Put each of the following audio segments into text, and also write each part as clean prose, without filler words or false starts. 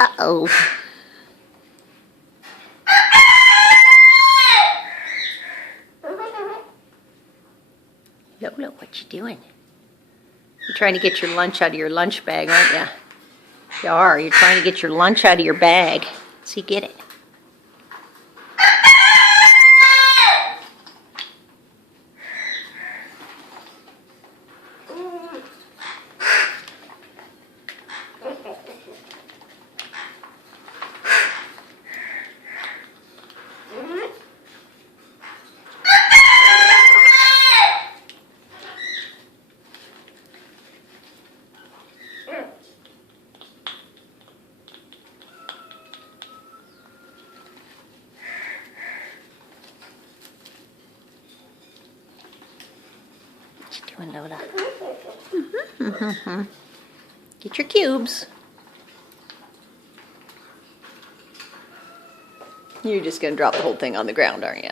Uh-oh. Lola, what you doing? You're trying to get your lunch out of your lunch bag, aren't you? You are. You're trying to get your lunch out of your bag. So you get it. What you doing, Lola? Get your cubes. You're just going to drop the whole thing on the ground, aren't you?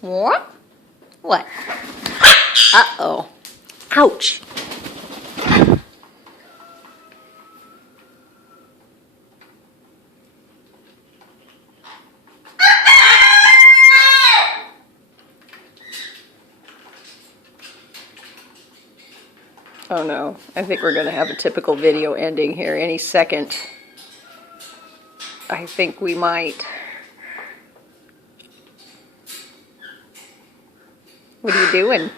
What? What? Uh-oh. Ouch. Oh no, I think we're going to have a typical video ending here any second. I think we might. What are you doing?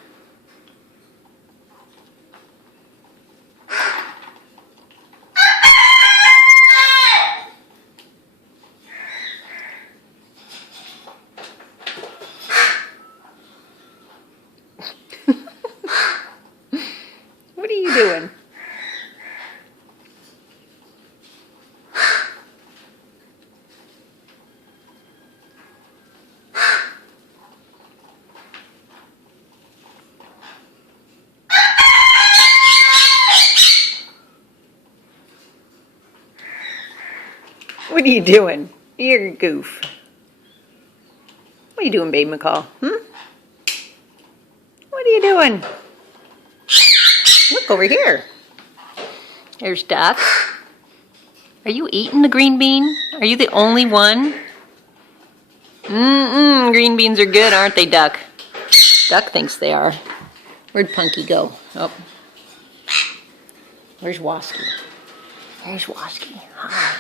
What are you doing? What are you doing? You're a goof. What are you doing, Baby McCall? What are you doing? Look over here. There's Duck. Are you eating the green bean? Are you the only one? Green beans are good, aren't they, Duck? Duck thinks they are. Where'd Punky go? Oh. Where's Wasky? There's Wasky. Hi.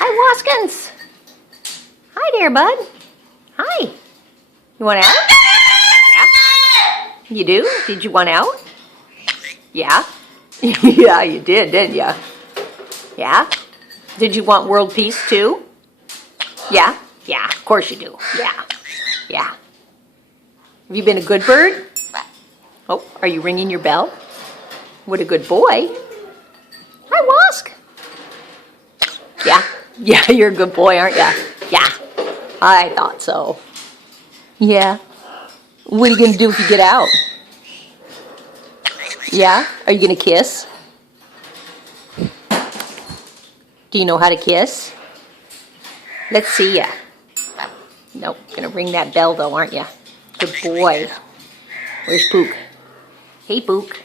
Hi, Waskins. Hi there, bud. Hi. You want out? Yeah. You do? Did you want out? Yeah? Yeah, you did, didn't ya? Yeah? Did you want world peace too? Yeah? Yeah, of course you do. Yeah. Yeah. Have you been a good bird? Oh, are you ringing your bell? What a good boy. Hi, Wask. Yeah? Yeah, you're a good boy, aren't ya? Yeah. I thought so. Yeah. What are you going to do if you get out? Yeah? Are you going to kiss? Do you know how to kiss? Let's see ya. Nope. Going to ring that bell though, aren't ya? Good boy. Where's Pook? Hey, Pook.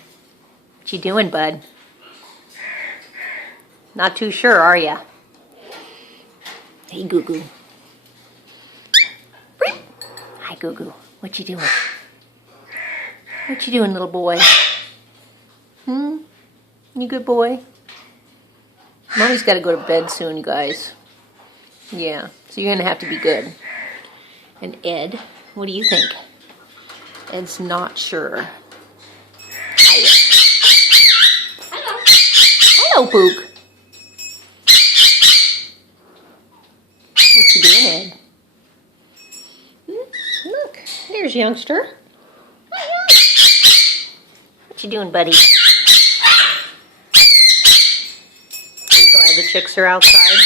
What you doing, bud? Not too sure, are ya? Hey, Goo Goo. Hi, Goo Goo. What you doing? What you doing, little boy? You good boy? Mommy's got to go to bed soon, you guys. Yeah, so you're going to have to be good. And Ed, what do you think? Ed's not sure. Hello. Hello, Pook. What you doing, Ed? Look, there's youngster. Hi, what you doing, buddy? The chicks are outside.